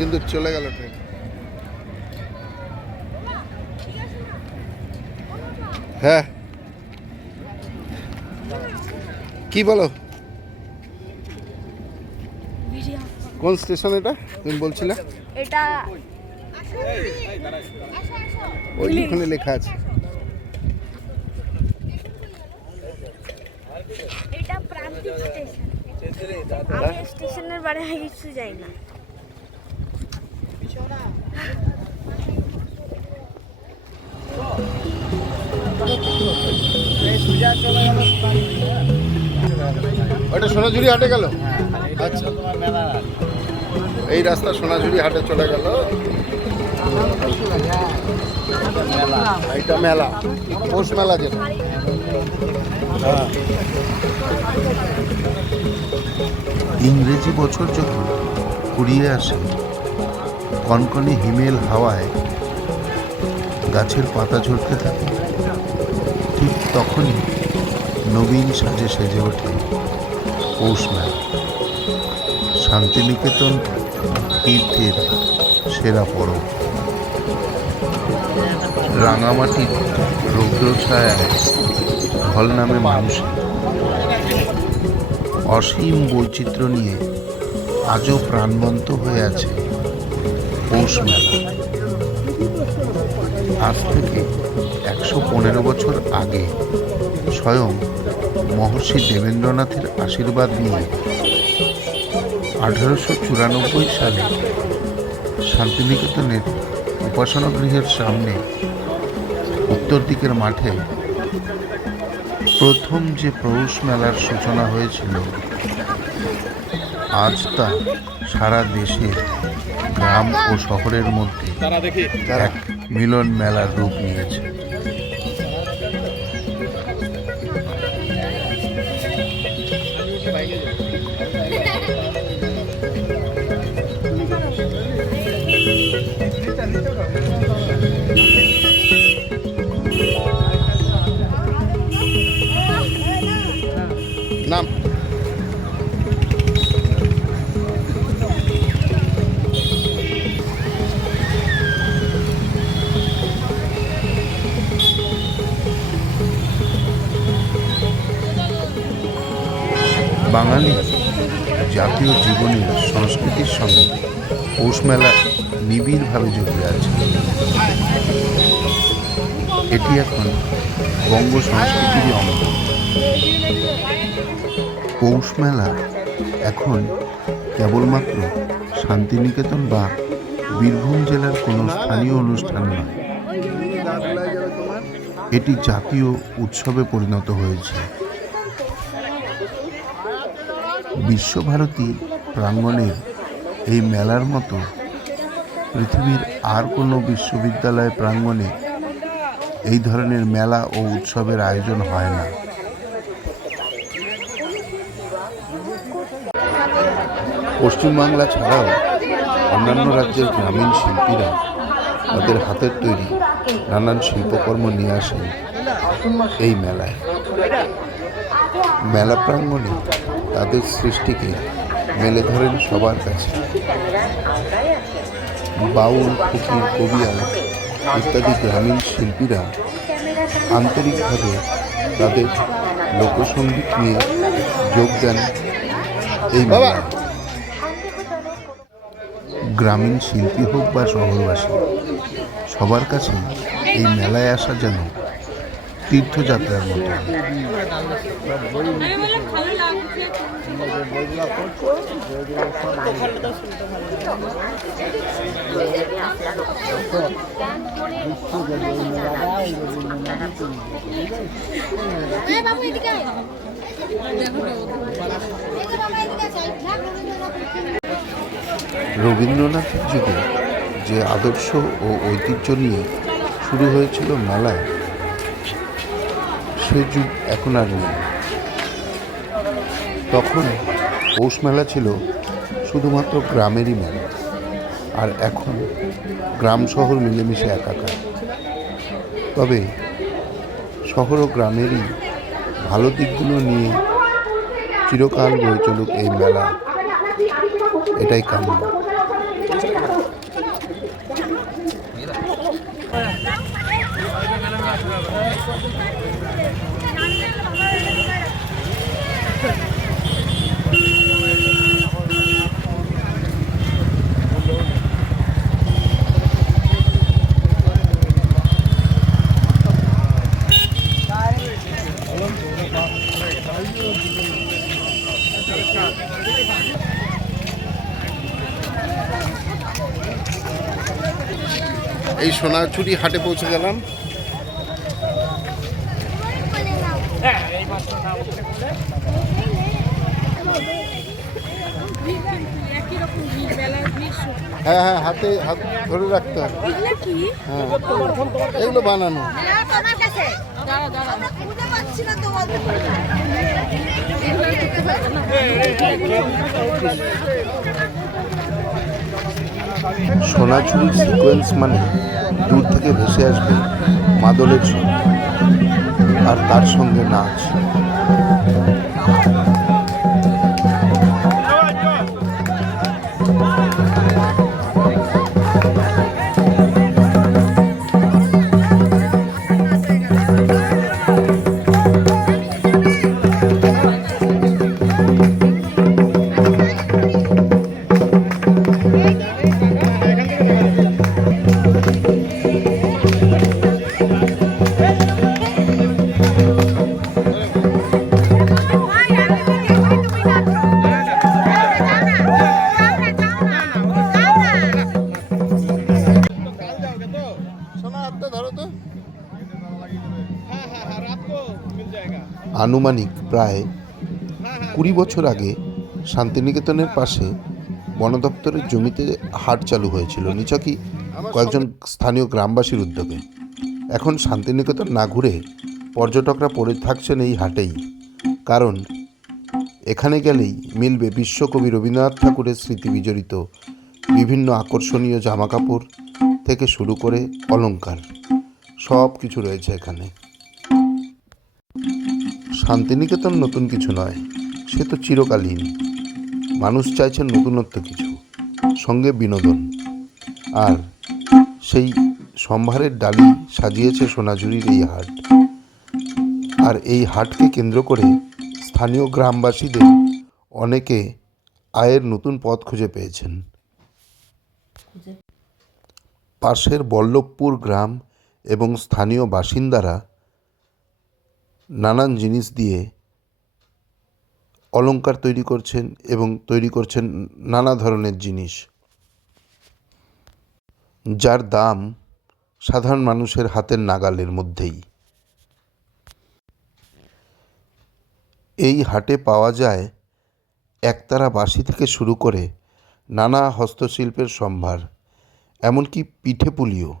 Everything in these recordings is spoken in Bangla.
কিন্তু চলে গেল ট্রেন হ্যাঁ। কি বলো? কোন স্টেশন এটা? তুমি বলছিলে? এটা ওইখানে লেখা আছে। এটা প্রান্তিক স্টেশন। আমি স্টেশনের বারে কিছু যাই না। ওটা সোনাঝুরি হাটে গেল? আচ্ছা। এই রাস্তা সোনাঝুরি হাটে চলে গেল। এইটা মেলা। পৌষ মেলা যেটা। হ্যাঁ। ইংরেজি বছর যখন কুড়িয়ে আসে কনকনে হিমেল হাওয়ায় গাছের পাতা ঝরতে থাকে। ঠিক তখনই নবীন সাজে সেজে ওঠে পৌষ মেলা। শান্তিনিকেতন তীর্থের সেরা পরব। রাঙামাটির রৌদ্র ছায়ায় ঢল নামে মানুষের। অসীম বৈচিত্র্য নিয়ে আজও প্রাণবন্ত হয়ে আছে পৌষ মেলা আজ থেকে একশো পনেরো বছর আগে স্বয়ং মহর্ষি দেবেন্দ্রনাথের আশীর্বাদ নিয়ে আঠারোশো চুরানব্বই সালে শান্তিনিকেতনের উপাসনা গৃহের সামনে উত্তর দিকের মাঠে প্রথম যে পৌষ মেলার সূচনা হয়েছিল, আজ তা সারা দেশে গ্রাম ও শহরের মধ্যে এক মিলন মেলার রূপ নিয়েছে। জাতীয় জীবনের সংস্কৃতির সঙ্গে পৌষ মেলা নিবিড়ভাবে জড়িয়ে আছে। এটি এখন বঙ্গ সংস্কৃতির অঙ্গ। পৌষ মেলা এখন কেবলমাত্র শান্তিনিকেতন বা বীরভূম জেলার কোনো স্থানীয় অনুষ্ঠান নয়। এটি জাতীয় উৎসবে পরিণত হয়েছে। বিশ্বভারতী প্রাঙ্গণের এই মেলার মতো পৃথিবীর আর কোনো বিশ্ববিদ্যালয় প্রাঙ্গণে এই ধরনের মেলা ও উৎসবের আয়োজন হয় না। পশ্চিমবাংলা ছাড়াও অন্যান্য রাজ্যের গ্রামীণ শিল্পীরা তাদের হাতের তৈরি নানান শিল্পকর্ম নিয়ে আসেন এই মেলায়। মেলা প্রাঙ্গণে তাদের সৃষ্টিকে মেলে ধরেন সবার কাছে। বাউল ফকির কবিয়াল ইত্যাদি গ্রামীণ শিল্পীরা আন্তরিকভাবে তাদের লোকসঙ্গীত নিয়ে যোগ দেন এই মেলায়। গ্রামীণ শিল্পী হোক বা শহরবাসী সবার কাছে এই মেলায় আসা যেন তীর্থযাত্রার মতো। রবীন্দ্রনাথের যুগে যে আদর্শ ও ঐতিহ্য নিয়ে শুরু হয়েছিল মেলায় সে যুগ এখন আর নেই। তখন পৌষ মেলা ছিল শুধুমাত্র গ্রামেরই মেলা, আর এখন গ্রাম শহর মিলেমিশে একাকার। তবে শহর ও গ্রামেরই ভালো দিকগুলো নিয়ে চিরকাল বয়ে চলুক এই মেলা। এটাই কাম্য। এই সোনাঝুরি হাটে পৌঁছে গেলাম। হ্যাঁ হ্যাঁ হাতে, হাত ধরে রাখতে হবে। হ্যাঁ। এগুলো বানানো। দাঁড়া দাঁড়া বুঝতে পারছি না তো বলতে সোনাঝুরির সিকোয়েন্স মানে দূর থেকে ভেসে আসবে মাদলের সঙ্গে আর তার সঙ্গে নাচ। আনুমানিক প্রায় কুড়ি বছর আগে শান্তিনিকেতনের পাশে বন দপ্তরের জমিতে হাট চালু হয়েছিল। নিচকি কয়েকজন স্থানীয় গ্রামবাসীর উদ্যোগে। এখন শান্তিনিকেতন না ঘুরে পর্যটকরা পড়ে থাকছেন এই হাটেই। কারণ এখানে গেলেই মিলবে বিশ্বকবি রবীন্দ্রনাথ ঠাকুরের স্মৃতি বিজড়িত বিভিন্ন আকর্ষণীয় জামাকাপড় থেকে শুরু করে অলংকার সব কিছু রয়েছে এখানে। শান্তিনিকেতন নতুন কিছু নয়, সে তো চিরকালীন। মানুষ চাইছেন নতুনত্ব কিছু, সঙ্গে বিনোদন। আর সেই সম্ভারের ডালি সাজিয়েছে সোনাঝুরির এই হাট। আর এই হাটকে কেন্দ্র করে স্থানীয় গ্রামবাসীদের অনেকে আয়ের নতুন পথ খুঁজে পেয়েছেন। পাশের বল্লভপুর গ্রাম এবং স্থানীয় বাসিন্দারা নানান জিনিস দিয়ে অলংকার তৈরি করছেন এবং তৈরি করছেন নানা ধরনের জিনিস। যার দাম সাধারণ মানুষের হাতের নাগালের মধ্যেই। এই হাটে পাওয়া যায় একতারা বাঁশি থেকে শুরু করে নানা হস্তশিল্পের সম্ভার, এমনকি পিঠে পুলিও।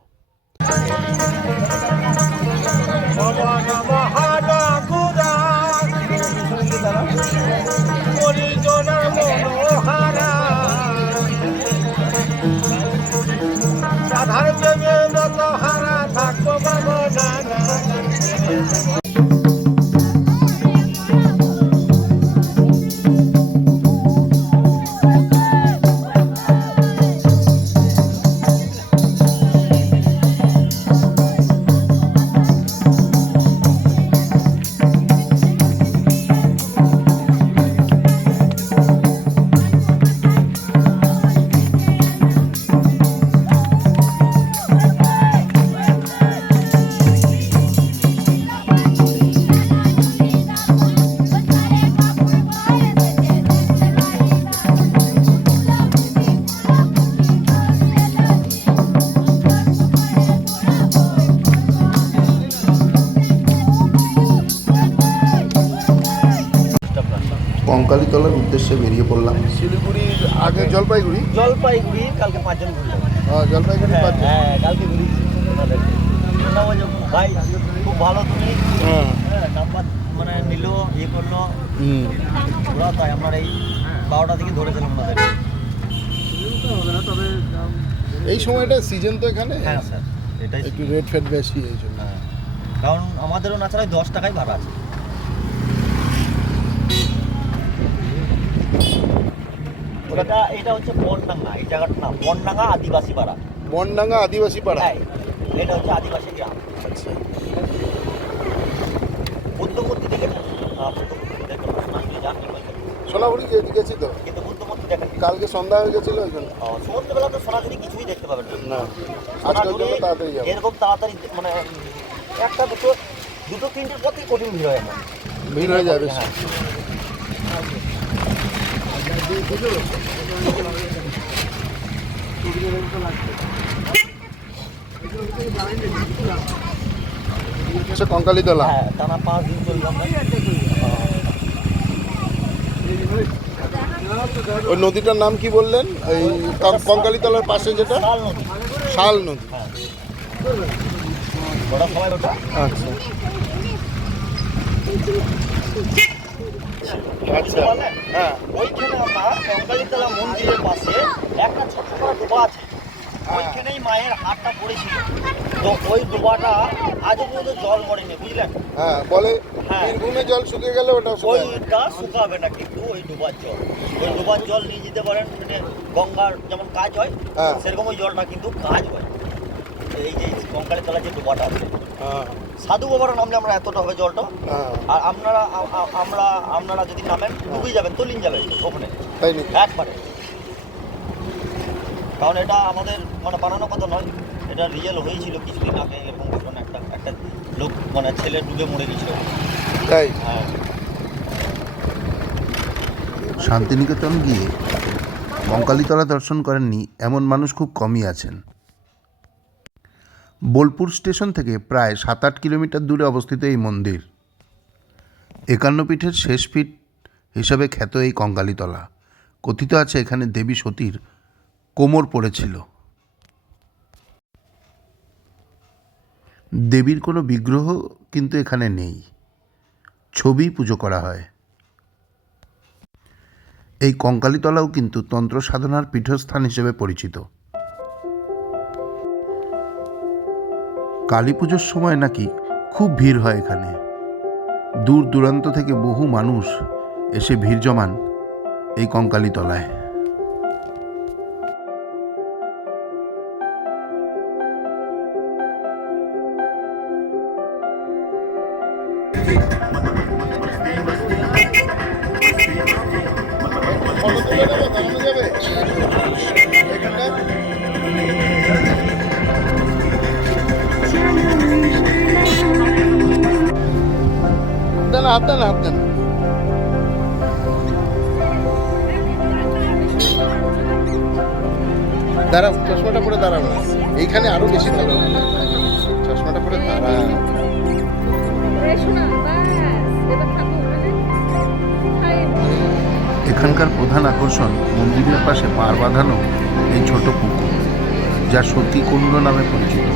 কঙ্কালীতলার উদ্দেশ্যে বেরিয়ে পড়লাম। শিলিগুড়ির আগে জলপাইগুড়ি? জলপাইগুড়ি কালকে পাঁচজন ঘুরলো হ্যাঁ জলপাইগুড়ি হ্যাঁ হ্যাঁ কালকে যে, ভাই খুব ভালো তুমি। হ্যাঁ। হ্যাঁ নাম্বার মানে নিল ইয়ে করল। ওরা তাই আমরা এই বারোটা থেকে ধরেছিলাম ওনাদের এই সময়টা সিজন তো এখানে? হ্যাঁ স্যার এটাই একটু রেট ফেট বেশি এই জন্য। হ্যাঁ কারণ আমাদেরও না ছাড়া দশ টাকাই ভাড়া আছে। ওটা এটা হচ্ছে বনডাঙ্গা এই জায়গাটার নাম। বনডাঙ্গা আদিবাসী পাড়া। বনডাঙ্গা আদিবাসী পাড়া? হ্যাঁ এটা হচ্ছে আদিবাসী গ্রাম। আচ্ছা। বুদ্ধমূর্তি দেখেছেন যান। সোনাপুরি গেছি তো। কিন্তু বুদ্ধমূর্তি দেখেন কালকে সন্ধ্যা হয়ে গেছিল ওই জন্য। সমুদ্রবেলা তো সোনাঝুরি কিছুই দেখতে পাবেন না। জন্য তাড়াতাড়ি যাব। এরকম তাড়াতাড়ি মানে একটা দুটো দুটো তিনটের পথেই কঠিন ভিড় হয় আমার। ভিড় হয়ে যাবে। আচ্ছা কঙ্কালীতলা হ্যাঁ টানা পাঁচ দিন চললাম ওই নদীটার নাম কি বললেন? এই ক- কঙ্কালীতলার পাশে যেটা? শাল নদী। হ্যাঁ। আচ্ছা। আচ্ছা। হ্যাঁ কঙ্কালীতলা মন্দিরের পাশে একটা ছোট করে ডোবা আছে ওইখানেই মায়ের হাতটা পড়েছিল তো ওই ডোবাটা আজও পর্যন্ত জল মরেনি বুঝলেন হ্যাঁ বলে হ্যাঁ। বীরভূমে জল শুকিয়ে গেলে ওটা। ওইটা শুকাবে না কিন্তু ওই ডোবার জল ওই ডোবার জল নিয়ে যেতে পারেন মানে গঙ্গার যেমন কাজ হয় হ্যাঁ। সেরকম ওই জলটা কিন্তু কাজ হয় এই যে কঙ্কালের তলা যে ডোবাটা আছে হ্যাঁ। সাধু বাবার নামলে আমরা এতটা হবে জলটা। হ্যাঁ। আর আপনারা আমরা আপনারা যদি নামেন ডুবে যাবেন তলিন যাবেন ওখানে। তাই একবারে। কারণ এটা আমাদের মানে বানানো কথা নয় এটা রিয়েল হয়েছিল কিছুদিন আগে এরকম ঘটনা একটা একটা লোক মানে ছেলে ডুবে মরে গেছিল। তাই? হ্যাঁ। শান্তিনিকেতন গিয়ে কঙ্কালীতলা দর্শন করেননি এমন মানুষ খুব কমই আছেন। বোলপুর স্টেশন থেকে প্রায় সাত আট কিলোমিটার দূরে অবস্থিত এই মন্দির। একান্ন পীঠের শেষ পীঠ হিসাবে খ্যাত এই কঙ্কালীতলা কথিত আছে এখানে দেবী সতীর কোমর পড়েছিল। দেবীর কোনো বিগ্রহ কিন্তু এখানে নেই। ছবি পুজো করা হয়। এই কঙ্কালীতলাও কিন্তু তন্ত্র সাধনার পীঠস্থান হিসেবে পরিচিত। কালী পুজোর সময় নাকি খুব ভিড় হয় এখানে। দূর দূরান্ত থেকে বহু মানুষ এসে ভিড় জমান এই কঙ্কালীতলায়। এখানটা হাত দেন হাত দাঁড়াও, চশমাটা পরে দাঁড়াও। এইখানে আরও বেশি ভালো চশমাটা পরে দাঁড়া এখানকার প্রধান আকর্ষণ মন্দিরের পাশে পার বাঁধানো এই ছোট পুকুর, যা সতী কুণ্ড নামে পরিচিত।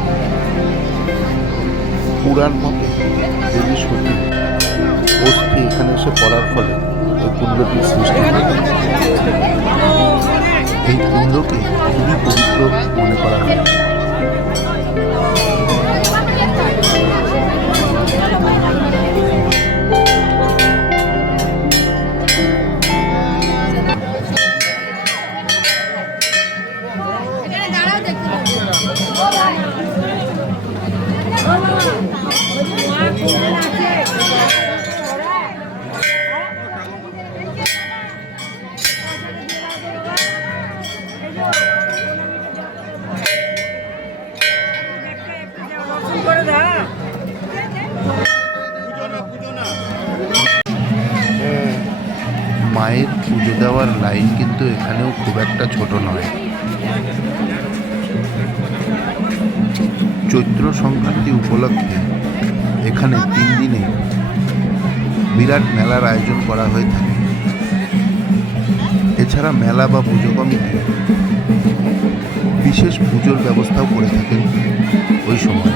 পুরাণ মতে দেবী সতী। অস্থি এখানে এসে পড়ার ফলে এই কুণ্ডটির সৃষ্টি এই কুণ্ডকে খুবই পবিত্র মনে করা হয়। দেওয়ার লাইন কিন্তু এখানেও খুব একটা ছোট নয়। চৈত্র সংক্রান্তি উপলক্ষে এখানে তিন দিনে বিরাট মেলার আয়োজন করা হয়ে থাকে। এছাড়া মেলা বা পুজো কমিটি বিশেষ পুজোর ব্যবস্থাও করে থাকেন ওই সময়।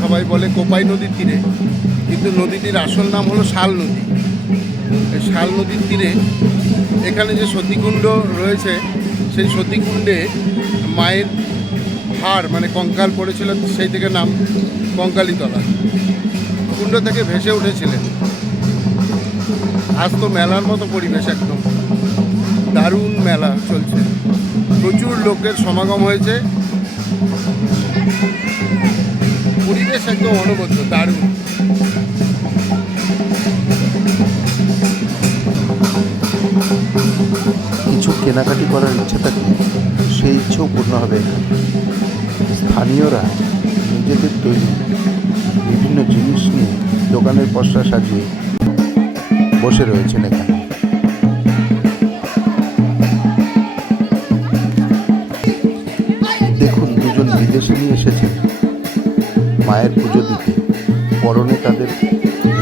সবাই বলে কোপাই নদীর তীরে, কিন্তু নদীটির আসল নাম হলো শাল নদী। এই শাল নদীর তীরে এখানে যে সতীকুণ্ড রয়েছে, সেই সতীকুণ্ডে মায়ের হাড় মানে কঙ্কাল পড়েছিল, সেই থেকে নাম কঙ্কালীতলা। কুণ্ড থেকে ভেসে উঠেছিলেন। আজ তো মেলার মতো পরিবেশ একদম। দারুণ মেলা চলছে। প্রচুর লোকের সমাগম হয়েছে। পরিবেশ একদম অনবদ্য, দারুণ। কিছু কেনাকাটি করার ইচ্ছা থাকলে সেই ইচ্ছেও পূর্ণ হবে স্থানীয়রা নিজেদের তৈরি বিভিন্ন জিনিস নিয়ে দোকানের পসরা সাজিয়ে বসে রয়েছেন এখানে।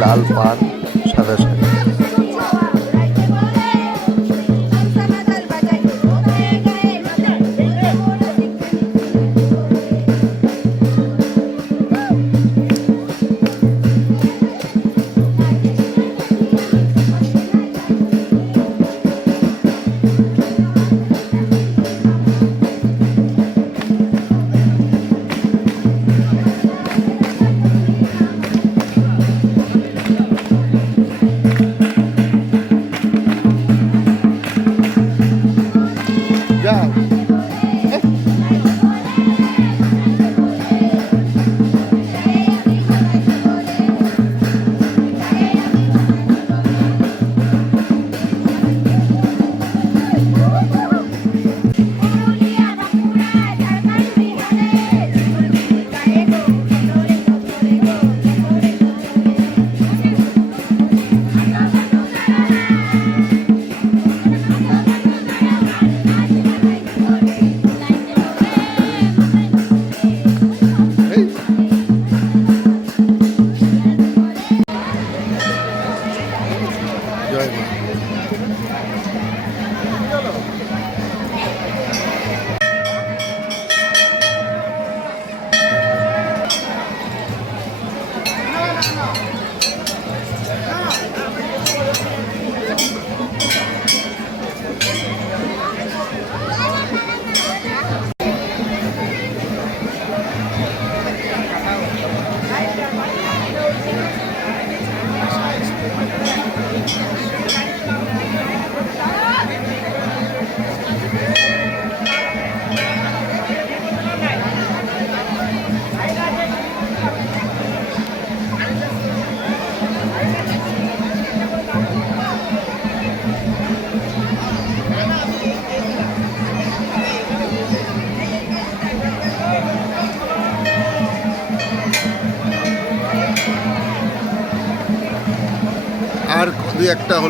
লাল পাড়।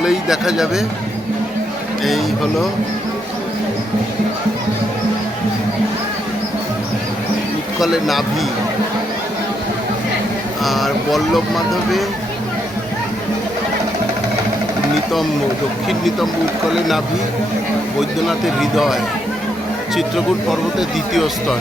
হলেই দেখা যাবে। এই হলো উৎকলে নাভি আর বল্লভ মাধবে নিতম্ব, দক্ষিণ নিতম্ব উৎকলে নাভি, বৈদ্যনাথের হৃদয়, চিত্রকূট পর্বতের দ্বিতীয় স্তর।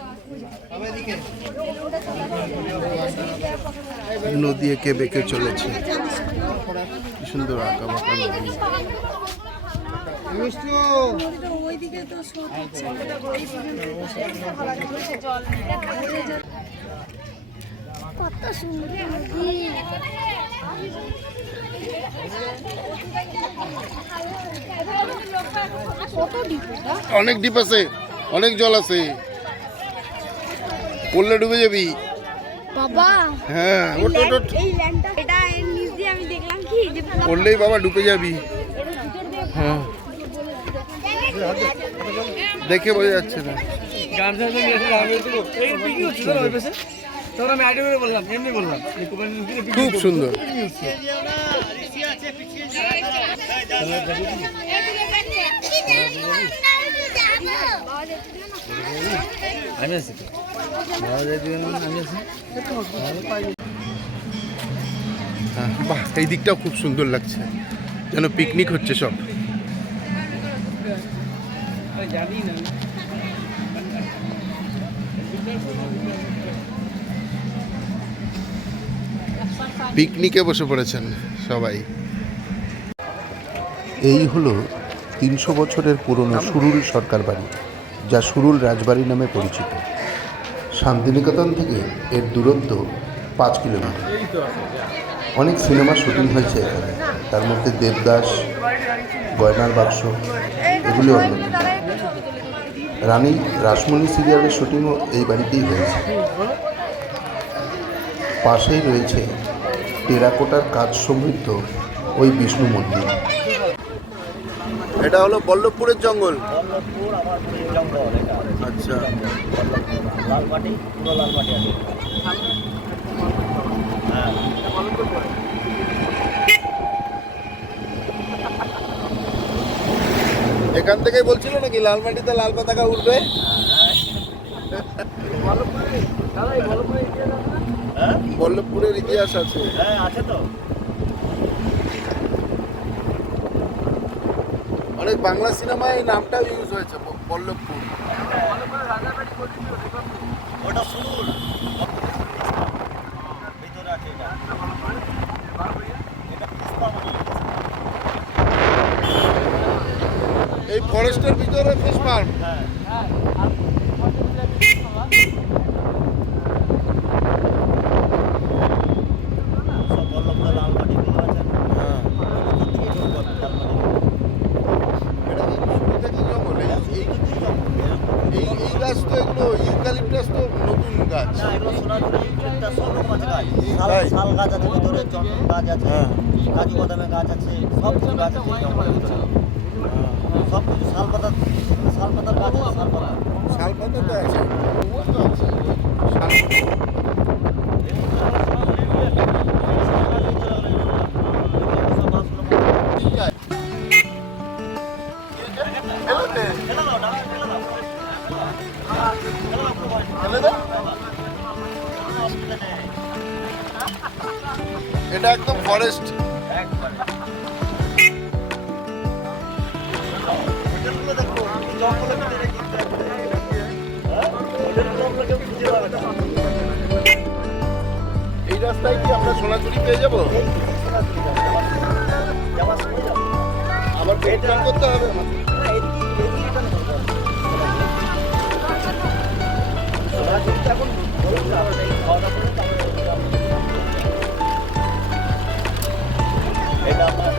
নদী এঁকে বেঁকে চলেছে। কি সুন্দর আঁকা বাঁকা নদী। কত সুন্দর অনেক ডিপ আছে অনেক জল আছে। পড়লে ডুবে যাবি বাবা হ্যাঁ ওট ওট ওট। এই ল্যান্ডটা এটা এর নিচ দিয়ে আমি দেখলাম কি যে পড়লেই বাবা ডুবে যাবি হ্যাঁ দেখে বোঝা যাচ্ছে না গান সাথে নিয়ে এসে আমি তো এই হচ্ছে তো ওই পাশে তখন আমি আইডিয়া বললাম এমনি বললাম খুব সুন্দর আমি আমি আছি বাহ, এই দিকটাও খুব সুন্দর লাগছে। যেন পিকনিক হচ্ছে সব। পিকনিকে বসে পড়েছেন সবাই। এই হলো তিনশো বছরের পুরনো সুরুল সরকার বাড়ি, যা সুরুল রাজবাড়ি নামে পরিচিত। শান্তিনিকেতন থেকে এর দূরত্ব পাঁচ কিলোমিটার। অনেক সিনেমার শুটিং হয়েছে এখানে। তার মধ্যে দেবদাস, গয়নার বাক্স, এগুলি অন্যতম। রানী রাসমণি সিরিয়ালের শুটিংও এই বাড়িতেই হয়েছে। পাশেই রয়েছে টেরাকোটার কাজ সমৃদ্ধ ওই বিষ্ণু মন্দির। এটা হলো বল্লভপুরের জঙ্গল। বল্লভপুর আমার জঙ্গল এটা আচ্ছা। লাল পুরো লাল আছে। হ্যাঁ। এখান থেকে বলছিল নাকি লাল মাটিতে লাল পতাকা উঠবে? হ্যাঁ বল্লভপুরের ইতিহাস আছে। হ্যাঁ আছে তো। অনেক বাংলা সিনেমায় এই নামটাও ইউজ হয়েছে বল্লভপুর। ওটা সুর ভিতরে আছে। এই ফরেস্টের ভিতরে ফিশ ফার্ম হ্যাঁ সব বল্লভপুরে লাল মাটি গুলো আছে হ্যাঁ দিয়ে ঢুকবো লাল মাটি এটা কি শুরু থেকে জঙ্গল এই- এই এই এই গাছ তো এগুলো ইউক্যালিপটাস তো নতুন গাছ। না এগুলো সোনাঝুরি একটা সব রকম আছে গাছ শাল শাল গাছ আছে ভিতরে চন্দন গাছ আছে হ্যাঁ। কাজু বাদামের গাছ আছে সব কিছু গাছ আছে জঙ্গলের ভিতরে। সব কিছু শাল পাতা শাল পাতার গাছ আছে শাল পাতা। শাল পাতা তো আছে। শাল সোনাঝুরি পেয়ে যাব? আবার পেট্রোল করতে হবে। এটা আমার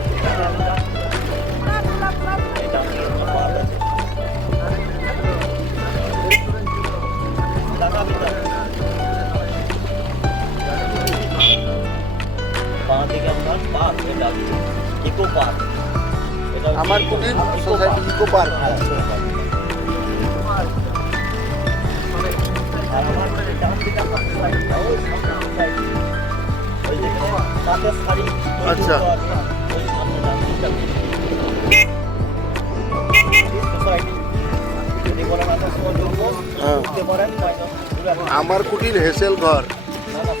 সময় ঢুকবো, হ্যাঁ। ঢুকতে পারেন, নয়তো ঘুরে আসতে আমার কুটির হেসেল ঘর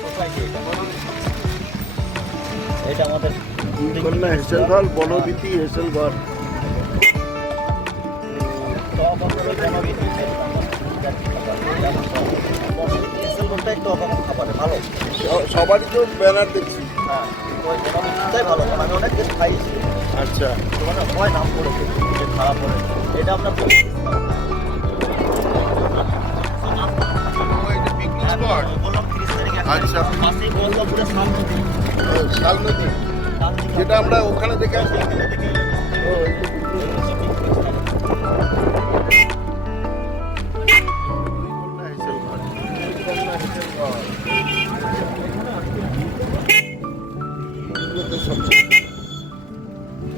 সোসাইটি। এটা আমাদের কন্যা হেসেল ঘর বনবীতি হেসেল ঘর। সবারই তো ব্যানার দেখছি। হ্যাঁ ভালো আমি অনেক কিছু খাইছি আচ্ছা। মানে হয় নাম করেছে খারাপ করে এটা তারিখে আচ্ছা। শাল নদী যেটা আমরা ওখানে দেখে আসি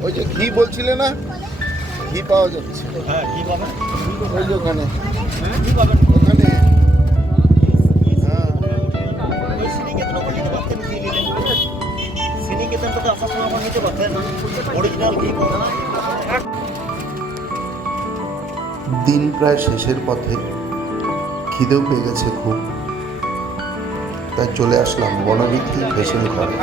ওই যে ঘি বলছিলে না? ঘি পাওয়া যাচ্ছে। হ্যাঁ পাবেন ওই যে ওখানে। ওখানে। দিন প্রায় শেষের পথে খিদেও পেয়ে গেছে খুব। তাই চলে আসলাম বনবিথি ভেসেল ঘরে।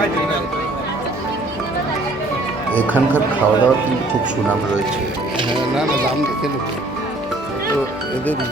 এখানকার খাওয়া দাওয়ার কিন্তু খুব সুনাম রয়েছে। হ্যাঁ না না, দাম দেখে তো এদেরই